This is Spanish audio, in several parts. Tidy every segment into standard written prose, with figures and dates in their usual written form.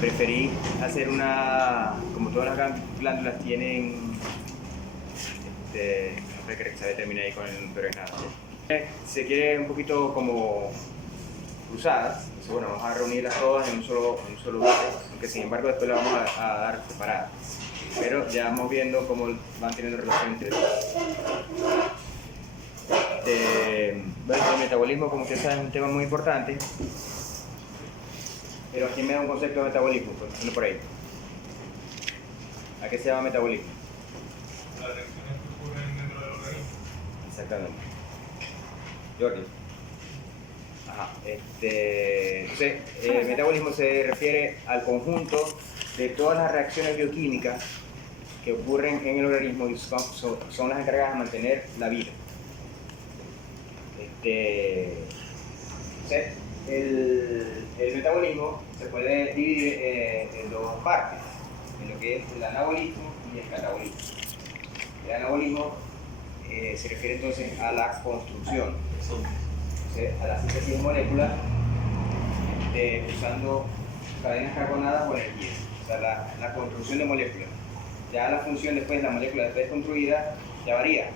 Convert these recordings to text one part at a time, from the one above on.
preferí hacer como todas las glándulas tienen, no sé qué se determina ahí con el, pero es nada. Se quiere un poquito como cruzadas, entonces bueno, vamos a reunirlas todas en un solo bloque, aunque sin embargo después las vamos a dar separadas. Pero ya vamos viendo cómo van teniendo relación entre ellas. Bueno, el metabolismo, como ustedes saben, es un tema muy importante. Pero ¿quién me da un concepto de metabolismo? Pues por ahí. ¿A qué se llama metabolismo? Las reacciones que ocurren dentro del organismo. Exactamente. Jordi. Ajá. Entonces, el metabolismo se refiere al conjunto de todas las reacciones bioquímicas que ocurren en el organismo y son las encargadas de mantener la vida. Entonces, el metabolismo se puede dividir en dos partes, en lo que es el anabolismo y el catabolismo. El anabolismo se refiere entonces a la construcción, a la síntesis de moléculas usando cadenas carbonadas o energía, o sea, la construcción de moléculas. Ya la función después de la molécula después construida ya varía.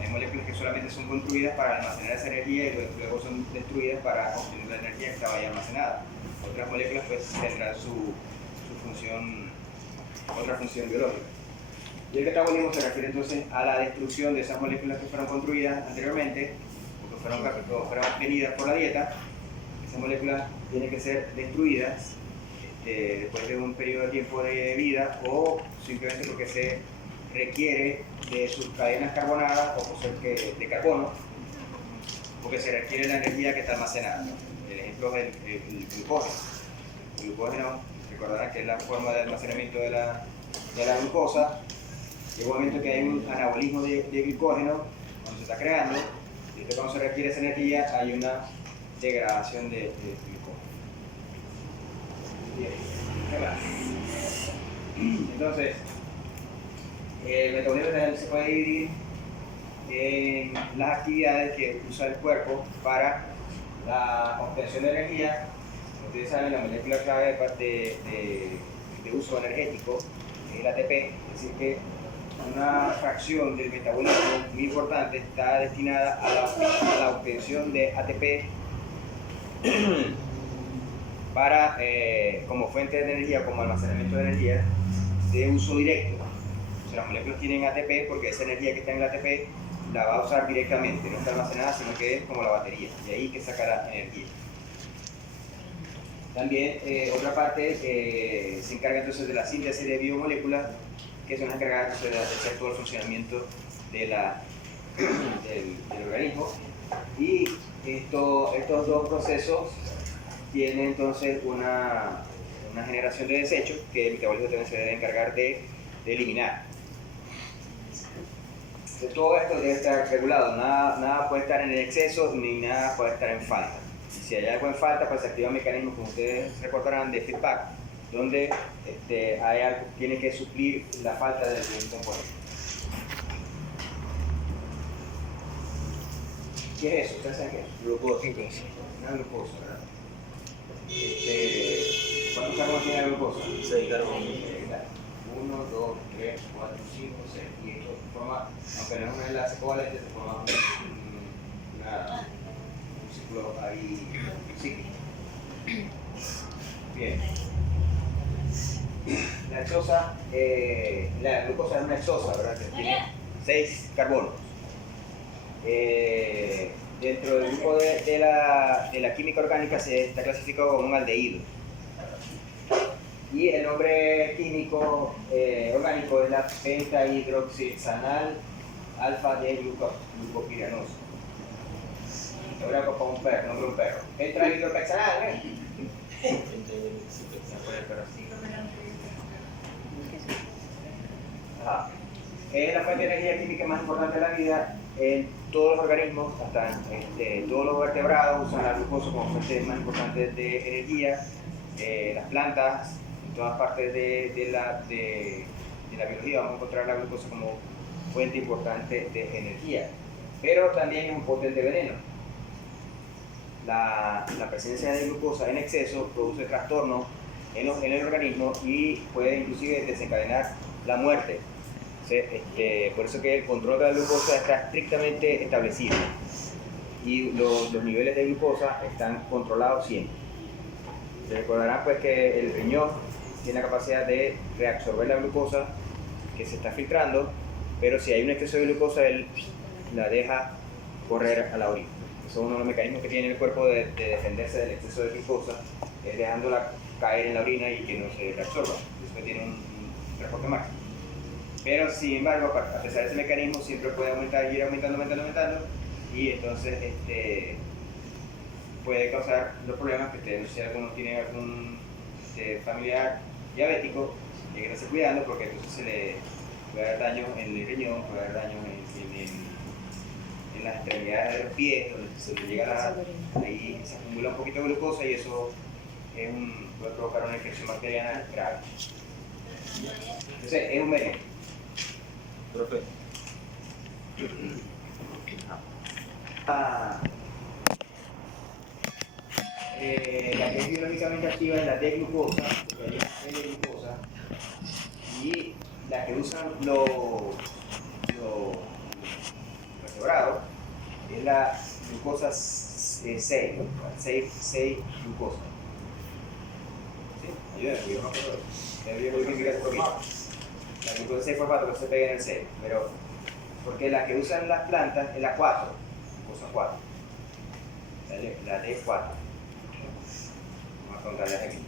Hay moléculas que solamente son construidas para almacenar esa energía y luego son destruidas para obtener la energía que estaba ahí almacenada. Otras moléculas pues tendrán su función, otra función biológica. Y el catabolismo se refiere entonces a la destrucción de esas moléculas que fueron construidas anteriormente o que fueron obtenidas por la dieta. Esas moléculas tienen que ser destruidas después de un periodo de tiempo de vida o simplemente porque se requiere de sus cadenas carbonadas o por ser de carbono, porque se requiere la energía que está almacenada. El ejemplo es el glucógeno. El glucógeno, recordarán que es la forma de almacenamiento de la glucosa. Llega un momento que hay un anabolismo de glucógeno cuando se está creando, y entonces cuando se requiere esa energía hay una degradación de glucógeno. Bien, ¿qué más? Entonces, el metabolismo se puede dividir en las actividades que usa el cuerpo para la obtención de energía. Como ustedes saben, la molécula clave de uso energético es el ATP, es decir que una fracción del metabolismo muy importante está destinada a la obtención de ATP para, como fuente de energía, como almacenamiento de energía de uso directo. O sea, las moléculas tienen ATP porque esa energía que está en el ATP la va a usar directamente, no está almacenada, sino que es como la batería, y ahí que saca la energía. También otra parte se encarga entonces de la síntesis de biomoléculas, que son las encargadas de hacer todo el funcionamiento del organismo. Y estos dos procesos tienen entonces una generación de desechos que el metabolismo también se debe encargar de eliminar. Entonces, todo esto debe estar regulado, nada puede estar en exceso ni nada puede estar en falta. Y si hay algo en falta, pues se activan mecanismos, como ustedes recordarán, de feedback, donde hay algo que tiene que suplir la falta de un componente. ¿Qué es eso? ¿Ustedes saben qué es? Glucosa. Una glucosa, ¿verdad? ¿Cuántos carbonos tiene la glucosa? 6 carbonos. 1, 2, 3, 4, 5, 6. Y esto forma, aunque no es un enlace covalente, se forma un ciclo ahí cíclico. Bien. La glucosa es una hexosa, ¿verdad? Que tiene 6 carbonos. Dentro del grupo de la química orgánica se está clasificado como un aldehído. Y el nombre químico orgánico es la pentahidroxihexanal alfa de glucopiranosa. Ahora como un perro, nombre de un perro. Pentahidroxihexanal, ¿eh? Ajá. Es la fuente de energía química más importante de la vida. En todos los organismos, hasta todos los vertebrados usan la glucosa como fuente más importante de energía. Las plantas, en todas partes de la biología vamos a encontrar la glucosa como fuente importante de energía, pero también es un potente veneno. La presencia de glucosa en exceso produce trastornos en el organismo y puede inclusive desencadenar la muerte. Por eso que el control de la glucosa está estrictamente establecido y los niveles de glucosa están controlados siempre. Se recordarán pues que el riñón tiene la capacidad de reabsorber la glucosa que se está filtrando, pero si hay un exceso de glucosa, él la deja correr a la orina. Eso es uno de los mecanismos que tiene el cuerpo de defenderse del exceso de glucosa, es dejándola caer en la orina y que no se reabsorba. Eso que tiene un transporte máximo. Pero sin embargo, a pesar de ese mecanismo, siempre puede aumentar, ir aumentando, y entonces puede causar los problemas que no sé si alguno tiene algún familiar diabético, que no esté cuidando porque entonces se le puede dar daño en el riñón, puede dar daño en las extremidades de los pies, donde se le llega ahí se acumula un poquito de glucosa y eso puede provocar una infección bacteriana grave. Entonces es un veneno. Profe. La que es biológicamente activa es la D-glucosa, porque hay una L-glucosa, y la que usan los vertebrados es la glucosa 6 glucosa. ¿Sí? Ayúdenme, yo no acuerdo. La glucosa 6 fosfato que se pega en el 6, pero porque la que usan las plantas es la 4, glucosa 4, la D4. Vamos a contarles aquí.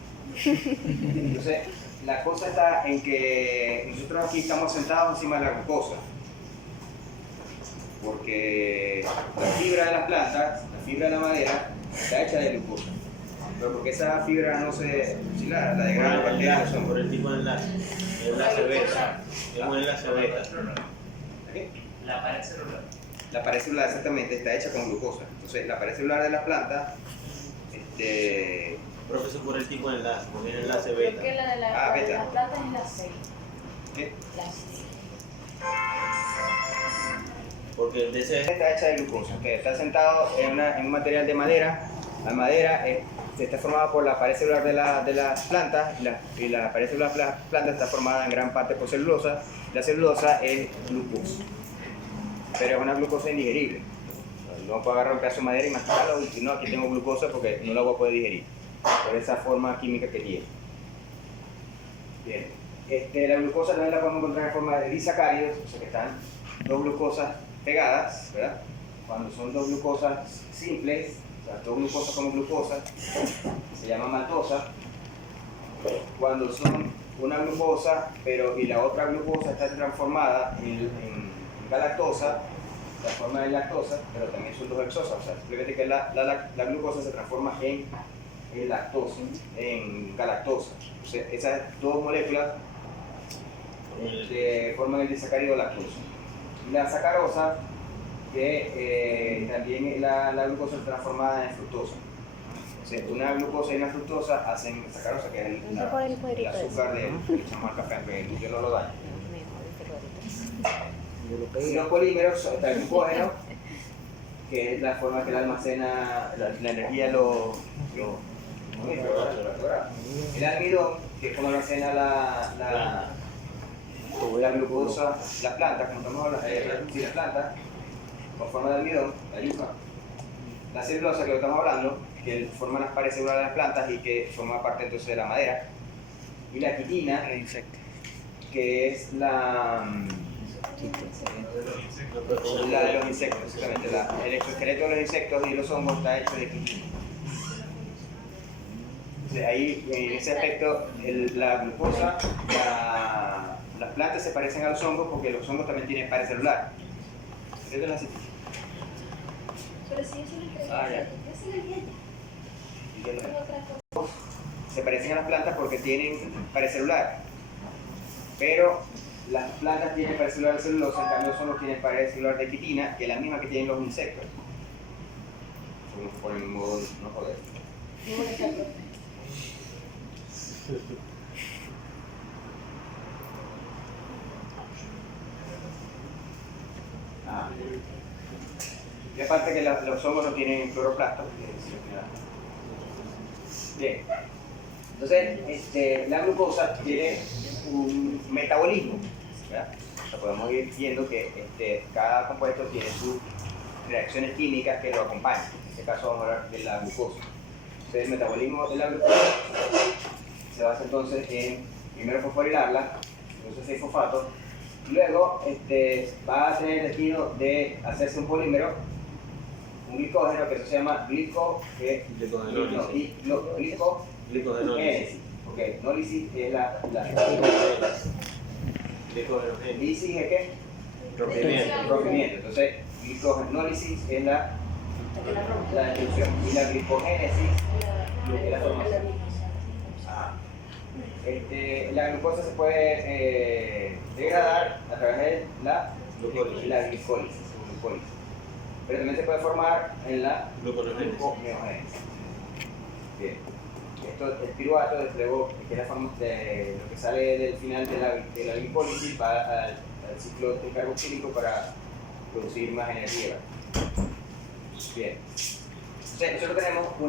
Entonces, la cosa está en que nosotros aquí estamos sentados encima de la glucosa, porque la fibra de las plantas, la fibra de la madera, está hecha de glucosa. Pero porque esa fibra no se, si la degrada las bacterias no son. Por el tipo de enlace. Es la beta. Es un enlace beta. La pared celular. La pared celular exactamente está hecha con glucosa. Entonces, la pared celular de las plantas, Profesor, por el tipo de enlace, porque es el enlace beta. Porque la de beta. las plantas es la 6. ¿qué? La 6. Porque el DC Está hecha de glucosa. Usted está sentado en un material de madera. La madera está formada por la pared celular de las plantas y la pared celular de las plantas está formada en gran parte por celulosa. La celulosa es glucosa, pero es una glucosa indigerible. No puedo agarrar un pedazo de madera y mascarlo y no, aquí tengo glucosa porque no la voy a poder digerir por esa forma química que tiene. Bien. La glucosa también la podemos encontrar en forma de disacáridos, o sea que están dos glucosas pegadas, ¿verdad? Cuando son dos glucosas simples, o sea, dos glucosas como glucosa, se llama maltosa. Cuando son una glucosa, y la otra glucosa está transformada en galactosa, se transforma en lactosa, pero también son dos hexosas, o sea, simplemente que la glucosa se transforma en lactosa, en galactosa. Entonces, esas dos moléculas forman el disacárido lactosa. Y la sacarosa, que también la glucosa es transformada en fructosa. Entonces, una glucosa y una fructosa hacen sacarosa, que es el azúcar que echamos al café, que yo no lo daño. Y los polímeros está el glucógeno, que es la forma que él almacena la energía, el almidón, que es como almacena la glucosa, las plantas, como estamos hablando, las plantas, con forma de almidón, la yuca. La celulosa que estamos hablando, que forma las paredes celulares de las plantas y que forma parte entonces de la madera. Y la quitina, que es la de los insectos, exactamente. El exoesqueleto de los insectos y los hongos está hecho de quitina. Entonces, ahí, en ese aspecto, la glucosa, las plantas se parecen a los hongos porque los hongos también tienen pared celular. ¿Entiendes la cita? Pero si eso no es Ya. Se parecen a las plantas porque tienen pared celular, pero las plantas tienen pared celular de celulosa, en cambio los hongos tienen pared celular de quitina, que es la misma que tienen los insectos. Por el modo no joder. Y aparte que los hongos no tienen cloroplastos. Bien. Entonces, la glucosa tiene un metabolismo, ¿verdad? O sea, podemos ir viendo que cada compuesto tiene sus reacciones químicas que lo acompañan. En este caso vamos a hablar de la glucosa. Entonces, el metabolismo de la glucosa se basa entonces en primero fosforilarla, entonces 6-fosfato, luego va a tener el destino de hacerse un polímero, un glicógeno, que eso se llama glicogénesis. Ok, nólisis es la lisis es ¿qué? Rompimiento. Entonces, glicogénesis es la destrucción y la glicogénesis es la formación. La glucosa se puede degradar a través de la glicólisis. Pero también se puede formar en la gluconeogénesis. Bien. El piruvato, luego, que es la forma de lo que sale del final de la glicólisis, va al ciclo carboxílico para producir más energía. Bien. Entonces, nosotros tenemos como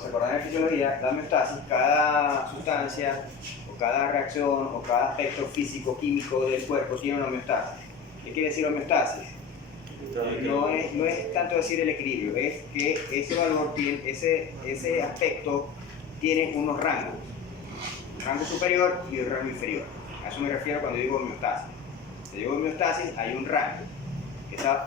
se acordarán en fisiología, la homeostasis. Cada sustancia, o cada reacción, o cada aspecto físico-químico del cuerpo tiene una homeostasis. ¿Qué quiere decir homeostasis? No es tanto decir el equilibrio, es que ese valor, ese aspecto tiene unos rangos, un rango superior y un rango inferior. A eso me refiero cuando digo homeostasis. Si digo homeostasis, hay un rango.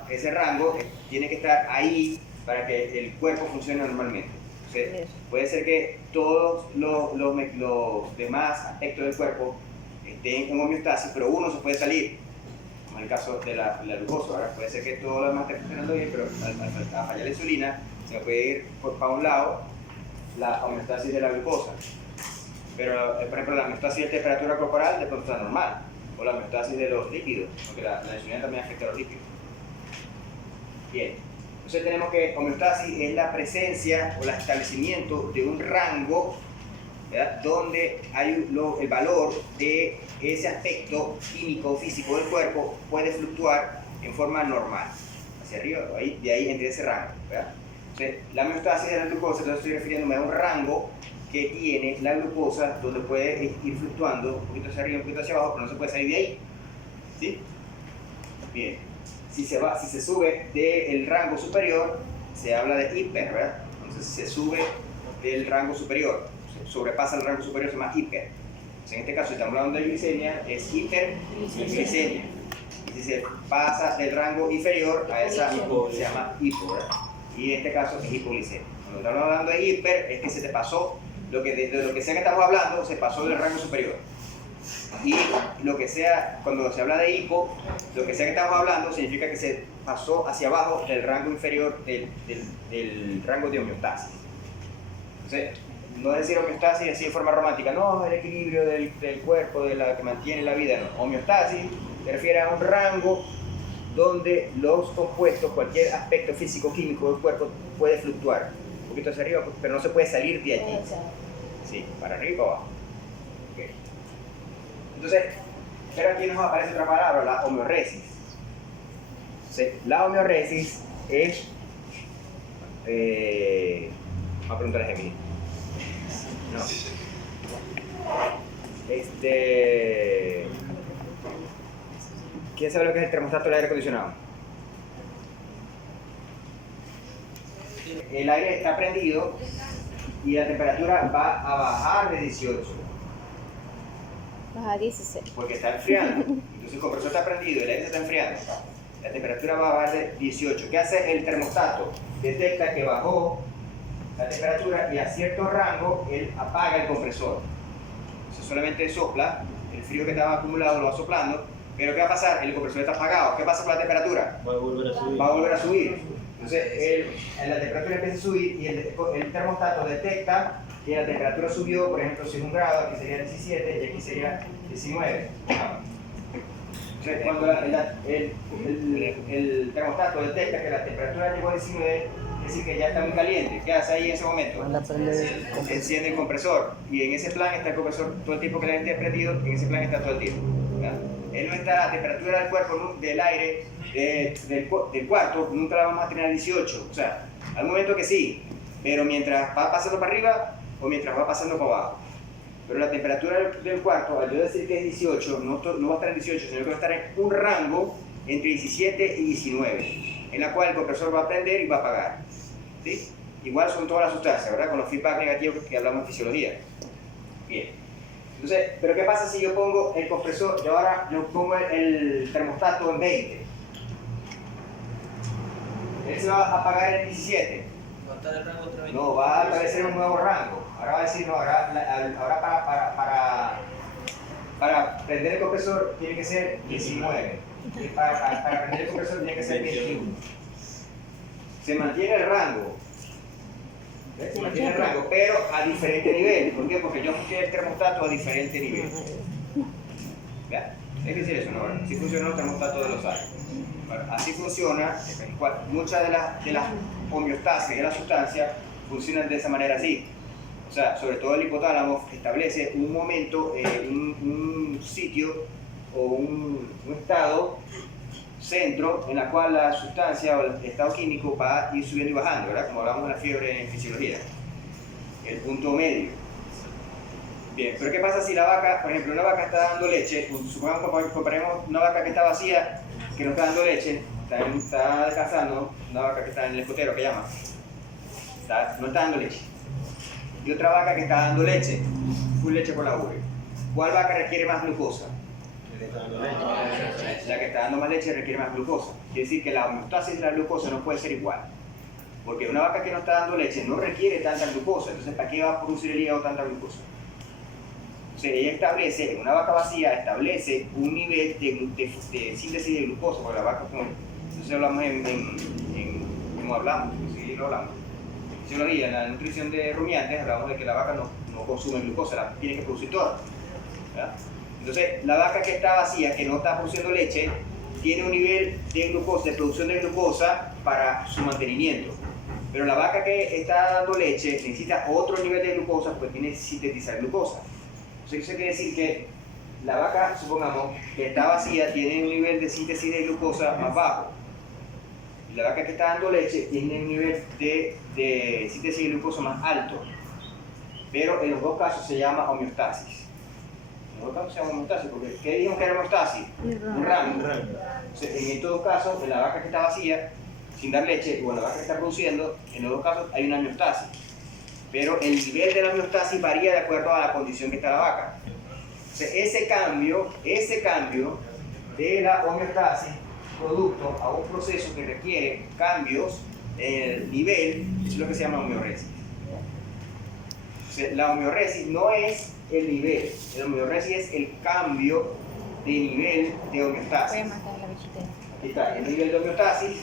Ese rango tiene que estar ahí para que el cuerpo funcione normalmente. Entonces, puede ser que todos los demás aspectos del cuerpo estén en homeostasis, pero uno se puede salir, como en el caso de la glucosa. Ahora puede ser que todo lo demás esté funcionando bien, pero al fallar la insulina se puede ir para un lado la homeostasis de la glucosa. Pero, por ejemplo, la homeostasis de temperatura corporal de pronto está normal, o la homeostasis de los lípidos, porque la insulina también afecta a los lípidos. Bien, entonces tenemos que homeostasis es la presencia o el establecimiento de un rango, ¿verdad?, donde hay el valor de ese aspecto químico o físico del cuerpo puede fluctuar en forma normal, hacia arriba, de ahí entre ese rango, ¿verdad? Entonces, la homeostasis de la glucosa, yo estoy refiriéndome a un rango que tiene la glucosa donde puede ir fluctuando un poquito hacia arriba, un poquito hacia abajo, pero no se puede salir de ahí. ¿Sí? Bien. Si se sube del rango superior, se habla de hiper, ¿verdad? Entonces, si se sube del rango superior, se sobrepasa el rango superior, se llama hiper. Entonces, en este caso, si estamos hablando de glicemia, es hiperglicemia. Y si se pasa del rango inferior a esa, se llama hipo, ¿verdad? Y en este caso es hipoglicemia. Cuando estamos hablando de hiper, es que se te pasó, de lo que sea que estamos hablando, se pasó del rango superior. Y lo que sea, cuando se habla de hipo, lo que sea que estamos hablando significa que se pasó hacia abajo del rango inferior del rango de homeostasis. Entonces, no es decir homeostasis así en forma romántica, no, el equilibrio del cuerpo, de la que mantiene la vida, no. Homeostasis se refiere a un rango donde los compuestos, cualquier aspecto físico-químico del cuerpo puede fluctuar un poquito hacia arriba, pero no se puede salir de allí. Sí, para arriba y para abajo. Okay. Entonces, pero aquí nos aparece otra palabra, la homeoresis. Entonces, la homeoresis es... vamos a preguntarle a Gemini. No. ¿Quién sabe lo que es el termostato del aire acondicionado? El aire está prendido y la temperatura va a bajar de 18. Baja 16. Porque está enfriando. Entonces el compresor está prendido y el aire se está enfriando. La temperatura va a bajar de 18. ¿Qué hace el termostato? Detecta que bajó la temperatura y a cierto rango él apaga el compresor. Entonces solamente sopla, el frío que estaba acumulado lo va soplando. Pero ¿qué va a pasar? El compresor está apagado. ¿Qué pasa con la temperatura? Va a volver a subir. Va a volver a subir. Entonces la temperatura empieza a subir y el termostato detecta que la temperatura subió, por ejemplo, si es 1 grado, aquí sería 17 y aquí sería 19. Entonces, cuando el termostato detecta que la temperatura llegó a 19, es decir, que ya está muy caliente. ¿Qué hace ahí en ese momento? Enciende el compresor. Y en ese plan está el compresor todo el tiempo que la gente ha prendido, en ese plan está todo el tiempo. ¿Verdad? Él no está, la temperatura del cuerpo, del aire, del cuarto, nunca la vamos a tener a 18. O sea, hay un momento que sí, pero mientras va pasando para arriba, o mientras va pasando por abajo. Pero la temperatura del cuarto, al yo decir que es 18, no va a estar en 18, sino que va a estar en un rango entre 17 y 19, en la cual el compresor va a prender y va a apagar. ¿Sí? Igual son todas las sustancias, ¿verdad? Con los feedback negativos que hablamos en fisiología. Bien. Entonces, ¿pero qué pasa si yo pongo el compresor, yo pongo el termostato en 20? Él se va a apagar en 17. Va a estar el rango otra vez. No, va a establecer un nuevo rango. Ahora va a decir, no, ahora para prender el compresor tiene que ser 19. Y para prender el compresor tiene que ser 21. Se mantiene el rango. ¿Ves? Se mantiene el rango, pero a diferente nivel. ¿Por qué? Porque yo ajusté el termostato a diferente nivel. ¿Vean? Es decir eso, ¿no? Así funcionan los termostatos de los aires. Bueno, así funciona, muchas de las homeostasis de la sustancia funcionan de esa manera así. O sea, sobre todo el hipotálamo establece un momento, un sitio o un estado, centro, en la cual la sustancia o el estado químico va a ir subiendo y bajando, ¿verdad? Como hablamos de la fiebre en fisiología. El punto medio. Bien, pero ¿qué pasa si la vaca, por ejemplo, una vaca está dando leche? Supongamos que comparemos una vaca que está vacía, que no está dando leche, está descansando, una vaca que está en el escotero, que llama, no está dando leche. Y otra vaca que está dando leche, full leche por la ubre. ¿Cuál vaca requiere más glucosa? La que está dando más leche requiere más glucosa. Quiere decir que la homeostasis de la glucosa no puede ser igual. Porque una vaca que no está dando leche no requiere tanta glucosa. Entonces, ¿para qué va a producir el hígado tanta glucosa? Entonces, ella establece, en una vaca vacía, establece un nivel de síntesis de glucosa. Porque la vaca, entonces hablamos ¿cómo hablamos? Sí, lo hablamos. En fisiología, en la nutrición de rumiantes, hablamos de que la vaca no consume glucosa, la tiene que producir toda. ¿Verdad? Entonces, la vaca que está vacía, que no está produciendo leche, tiene un nivel de glucosa, de producción de glucosa para su mantenimiento. Pero la vaca que está dando leche necesita otro nivel de glucosa porque tiene que sintetizar glucosa. Entonces, eso quiere decir que la vaca, supongamos, que está vacía, tiene un nivel de síntesis de glucosa más bajo. Y la vaca que está dando leche tiene un nivel de síntesis de glucosa más alto. Pero en los dos casos se llama homeostasis. En los dos casos se llama homeostasis, porque ¿qué dijimos que era homeostasis? Un rango. Entonces, en estos dos casos, en la vaca que está vacía, sin dar leche, o en la vaca que está produciendo, en los dos casos hay una homeostasis. Pero el nivel de la homeostasis varía de acuerdo a la condición que está la vaca. Entonces, ese cambio de la homeostasis producto a un proceso que requiere cambios en el nivel, es lo que se llama homeoresis. Entonces, la homeoresis no es el nivel, la homeoresis es el cambio de nivel de homeostasis. Voy a matar a la bichitera. Aquí está, el nivel de homeostasis,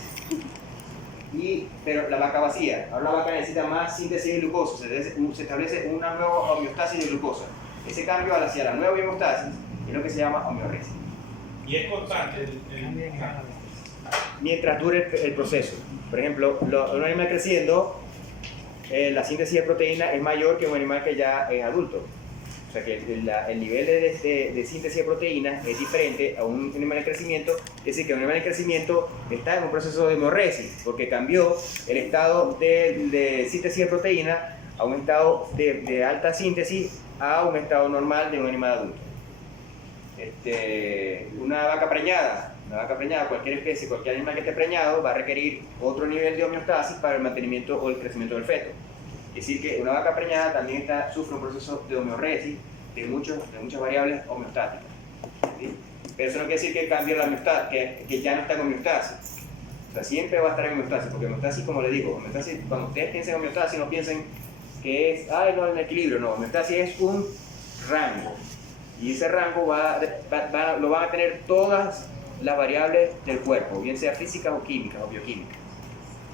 pero la vaca vacía. Ahora la vaca necesita más síntesis de glucosa, se establece una nueva homeostasis de glucosa. Ese cambio hacia la nueva homeostasis es lo que se llama homeoresis. Y es constante Mientras dure el proceso. Por ejemplo, un animal creciendo, la síntesis de proteína es mayor que un animal que ya es adulto. O sea que el nivel de síntesis de proteínas es diferente a un animal en crecimiento. Es decir, que un animal en crecimiento está en un proceso de homeoresis, porque cambió el estado de síntesis de proteína a un estado de alta síntesis a un estado normal de un animal adulto. Una vaca preñada, cualquier especie, cualquier animal que esté preñado va a requerir otro nivel de homeostasis para el mantenimiento o el crecimiento del feto. Es decir, que una vaca preñada también sufre un proceso de homeoresis de muchas variables homeostáticas. ¿Sí? Pero eso no quiere decir que cambie la homeostasis, que ya no está en homeostasis. O sea, siempre va a estar en homeostasis, porque homeostasis, como le digo, homeostasis, cuando ustedes piensen en homeostasis, no piensen que es, no, el equilibrio, no, homeostasis es un rango. Y ese rango lo van a tener todas las variables del cuerpo, bien sea físicas o químicas o bioquímicas.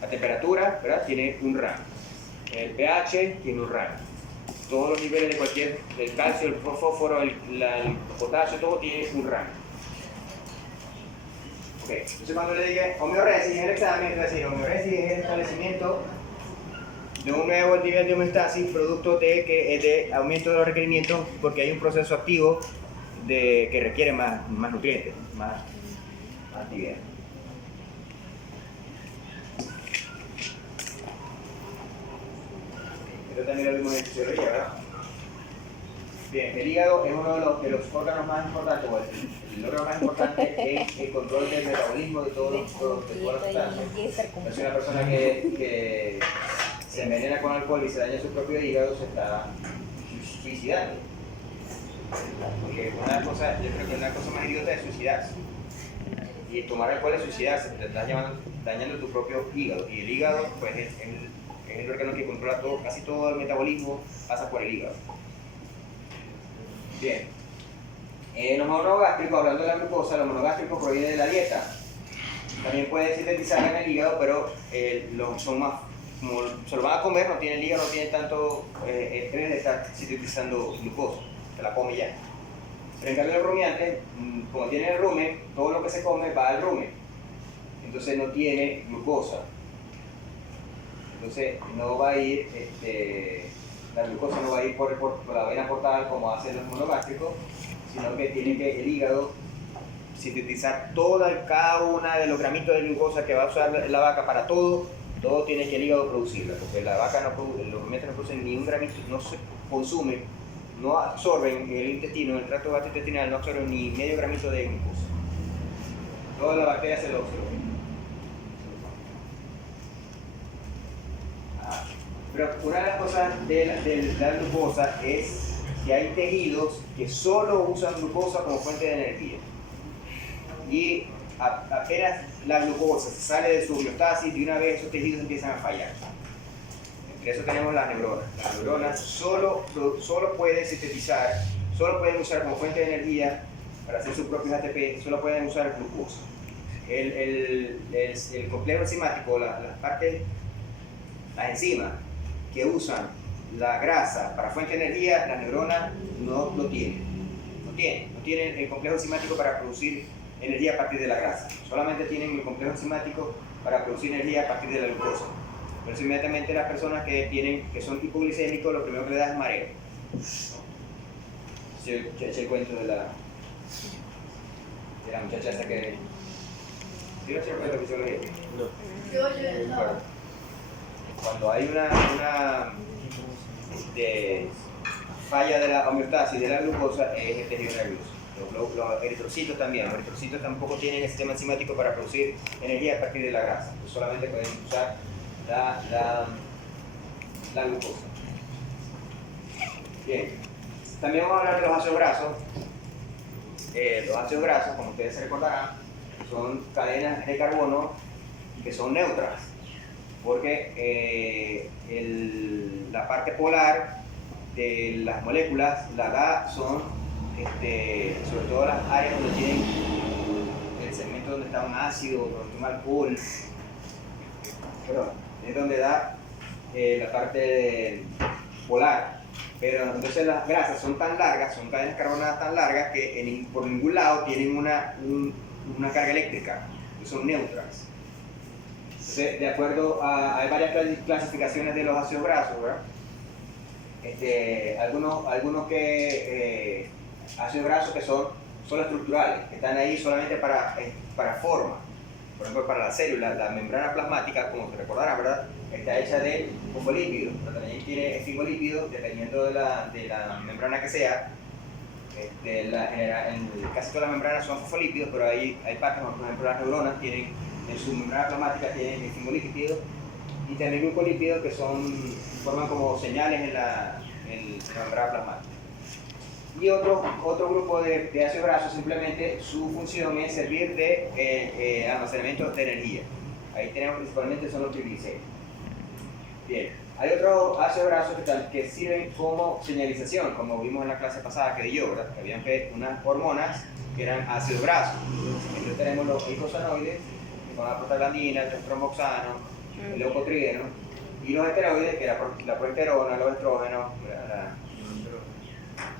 La temperatura, ¿verdad?, tiene un rango. El pH tiene un rango. Todos los niveles de cualquier, el calcio, el fósforo, el potasio, todo tiene un rango. Okay. Entonces cuando le diga homeoresis en el examen, es decir, homeoresis es el establecimiento de un nuevo nivel de homeostasis producto de aumento de los requerimientos porque hay un proceso activo que requiere más nutrientes, más actividad. Esto también lo vimos en fisiología, ¿verdad? Bien, el hígado es uno de los órganos más importantes, o el órgano más importante es el control del metabolismo de todas las sustancias. Es una persona que se envenena con alcohol y se daña su propio hígado, se está suicidando. Porque yo creo que una cosa más idiota es suicidarse. Y tomar alcohol es suicidarse, te estás dañando tu propio hígado. Y el hígado, pues, es el órgano que controla todo, casi todo el metabolismo pasa por el hígado. Bien. Los monogástricos, hablando de la glucosa, los monogástricos provienen de la dieta. También pueden sintetizar en el hígado, pero son más, como se lo van a comer, no tiene el hígado, no tiene tanto estrés de estar sintetizando glucosa, se la come ya. Pero en cambio los rumiantes, como tienen el rumen, todo lo que se come va al rumen. Entonces no tiene glucosa. Entonces no va a ir, la glucosa no va a ir por la vena portal como hacen los monogástricos, sino que tiene que el hígado sintetizar cada una de los gramitos de glucosa que va a usar la vaca para todo tiene que el hígado producirla, porque la vaca los rumiantes no producen ni un gramito, no se consumen, no absorben el intestino, el tracto gastrointestinal no absorben ni medio gramito de glucosa. Todas las bacterias se lo absorben. Pero una de las cosas de la glucosa es que hay tejidos que solo usan glucosa como fuente de energía. Y apenas la glucosa se sale de su homeostasis, de una vez esos tejidos empiezan a fallar. Entre eso tenemos las neuronas. Las neuronas solo pueden sintetizar, solo pueden usar como fuente de energía para hacer sus propios ATP, solo pueden usar glucosa. El complejo enzimático, las enzimas que usan la grasa para fuente de energía, las neuronas no lo tienen. No tienen el complejo enzimático para producir energía a partir de la grasa. Solamente tienen el complejo enzimático para producir energía a partir de la glucosa. Por eso inmediatamente las personas que son hipoglicémicos, lo primero que le da es mareo. Eché el cuento de la muchacha esta que... ¿Sí no eché el cuento de fisiología? No. Yo no. Cuando hay una falla de la homeostasis de la glucosa, es el tejido nervioso. Los eritrocitos también. Los eritrocitos tampoco tienen el sistema enzimático para producir energía a partir de la grasa. Entonces solamente pueden usar la glucosa. Bien. También vamos a hablar de los ácidos grasos. Los ácidos grasos, como ustedes se recordarán, son cadenas de carbono que son neutras, porque la parte polar de las moléculas, la da son sobre todo las áreas donde tienen el segmento donde está un ácido, donde está un alcohol, pero es donde da la parte polar. Pero entonces las grasas son tan largas, son cadenas carbonadas tan largas que por ningún lado tienen una carga eléctrica, que son neutras. Entonces, de acuerdo hay varias clasificaciones de los ácidos grasos, ¿verdad? Algunos que ácidos grasos que son solo estructurales, que están ahí solamente para forma. Por ejemplo, para la célula, la membrana plasmática, como se recordará, ¿verdad?, está hecha de fosfolípidos, pero también tiene esfingolípidos, dependiendo de la membrana que sea. Casi todas las membranas son fosfolípidos, pero hay partes, por ejemplo, las neuronas tienen, en su membrana plasmática tienen esfingolípidos y también glucolípidos que forman como señales en la membrana plasmática. Y otro grupo de ácidos grasos, simplemente su función es servir de almacenamiento de energía. Ahí tenemos principalmente son los triglicéridos. Bien, hay otros ácidos grasos que sirven como señalización, como vimos en la clase pasada que di yo, ¿verdad? Que habían unas hormonas que eran ácidos grasos. Entonces tenemos los eicosanoides, que son la prostaglandina, el tromboxano, el leucotrieno, y los esteroides, que era la progesterona, los estrógenos.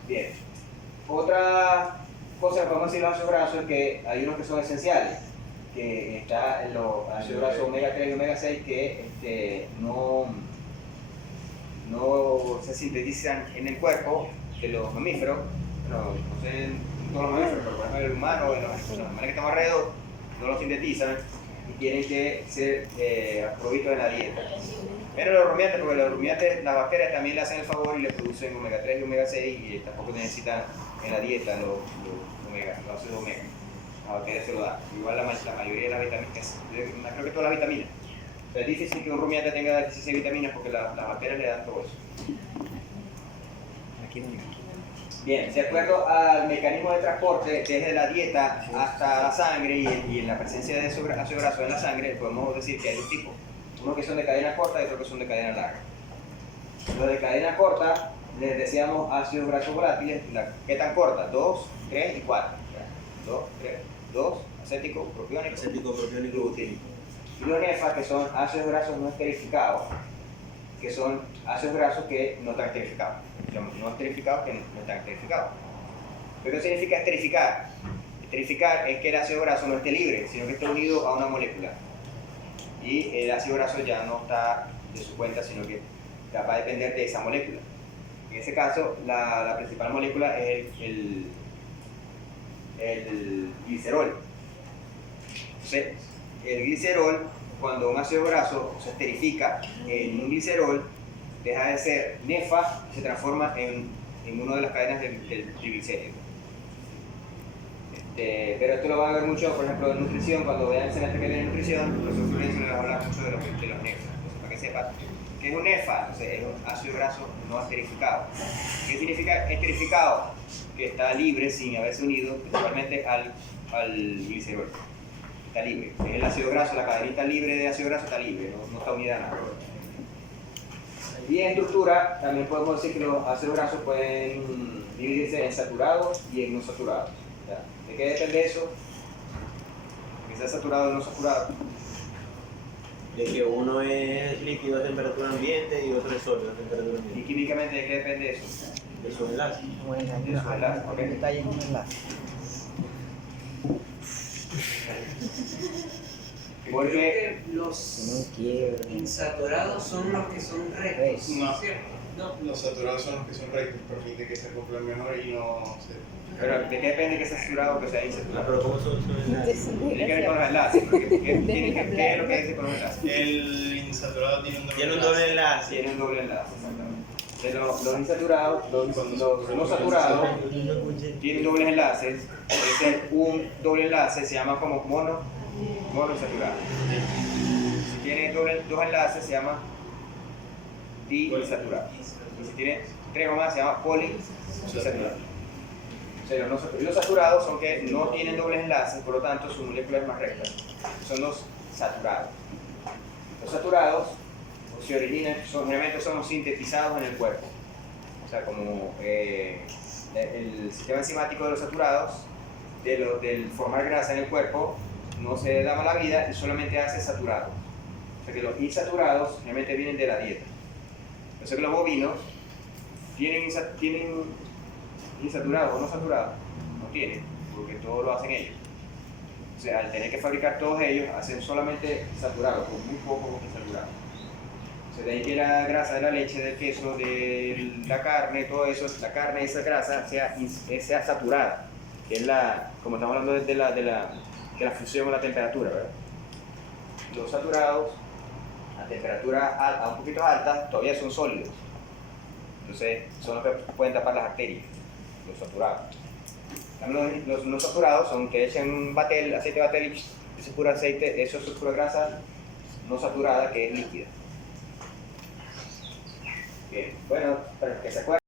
Bien. Otra cosa que podemos decir de los ácidos grasos es que hay unos que son esenciales, que está los ácidos grasos omega 3 y omega 6 que no se sintetizan en el cuerpo de los mamíferos, no sé en todos los mamíferos, pero por ejemplo el humano y los animales que estamos alrededor no los sintetizan y tienen que ser provistos en la dieta. Menos los rumiantes, porque los rumiantes, las bacterias también le hacen el favor y le producen omega 3 y omega 6 y tampoco necesitan en la dieta los ácidos omega. Las bacterias se lo dan. Igual la mayoría de las vitaminas, creo que todas las vitaminas. Pero es difícil que un rumiante tenga deficiencia de vitaminas porque las bacterias le dan todo eso. Bien, de acuerdo al mecanismo de transporte desde la dieta hasta la sangre y en la presencia de ácido graso en la sangre, podemos decir que hay dos tipos. Uno que son de cadena corta y otro que son de cadena larga. Los de cadena corta les decíamos ácidos grasos volátiles. ¿Qué tan corta? 2, 3 y 4. 2, 3, 2, acético, propiónico, propiónico y butírico. Y los nefas, que son ácidos grasos no esterificados, que son ácidos grasos que no están esterificados. No esterificados que no están esterificados. ¿Pero qué significa esterificar? Esterificar es que el ácido graso no esté libre, sino que esté unido a una molécula. Y el ácido graso ya no está de su cuenta, sino que va a depender de esa molécula. En ese caso, la principal molécula es el glicerol. Entonces, el glicerol, cuando un ácido graso se esterifica en un glicerol, deja de ser nefa y se transforma en una de las cadenas del triglicérido. Pero esto lo van a ver mucho, por ejemplo, en nutrición. Cuando vean el semestre que viene de nutrición, el profesor Florencio les va a hablar mucho de los nefas. Entonces, para que sepan qué es un nefa, entonces, es un ácido graso no esterificado. ¿Qué significa esterificado? Que está libre sin haberse unido principalmente al glicerol. Está libre. Es el ácido graso, la cadenita libre de ácido graso está libre, no está unida a nada. Y en estructura, también podemos decir que los ácidos grasos pueden dividirse en saturados y en no saturados. ¿De qué depende eso? ¿Que sea saturado o no saturado? De que uno es líquido a temperatura ambiente y otro es sólido a temperatura ¿Y ambiente. químicamente de qué depende eso? De su enlace. Bueno, hay Eso, ¿verdad? Ok. un detalle con el enlace. Porque Los No quiero. insaturados son los que son rectos, Rectos. No. ¿cierto? No. Los saturados son los que son rectos, permite que se acoplen mejor y no se... pero ¿de qué depende que sea saturado o que sea Ah, insaturado? pero ¿cómo son sus enlaces? Tiene que ver con los enlaces, porque ¿qué es lo que dice con los enlaces? El insaturado tiene un doble Tiene un doble enlace. Tiene un doble enlace, exactamente. Los insaturados, los no saturados, tienen dobles enlaces. Un doble enlace se llama como monoinsaturado. Si tiene dos enlaces se llama diinsaturado. Y si tiene 3 o más se llama poliinsaturado. O sea, los saturados son que no tienen dobles enlaces, por lo tanto su molécula es más recta. Son los saturados. Los saturados se originan, generalmente son sintetizados en el cuerpo. O sea, como el sistema enzimático de los saturados, del formar grasa en el cuerpo, no se da mala vida y solamente hace saturados. O sea que los insaturados generalmente vienen de la dieta. Por eso que los bovinos tienen insaturados o no saturados. No tienen, porque todo lo hacen ellos. O sea, al tener que fabricar todos ellos, hacen solamente saturados, con muy poco insaturados. O sea, de ahí que la grasa de la leche, del queso, de la carne, todo eso, la carne, esa grasa sea saturada, que es como estamos hablando de la fusión o la temperatura, ¿verdad? Los saturados, a temperatura un poquito alta, todavía son sólidos. Entonces, son los que pueden tapar las arterias, los saturados. Los no saturados son que echan un batel, aceite de batel, ese es puro aceite, eso es pura grasa no saturada que es líquida. Bien, bueno, para que se acuerden.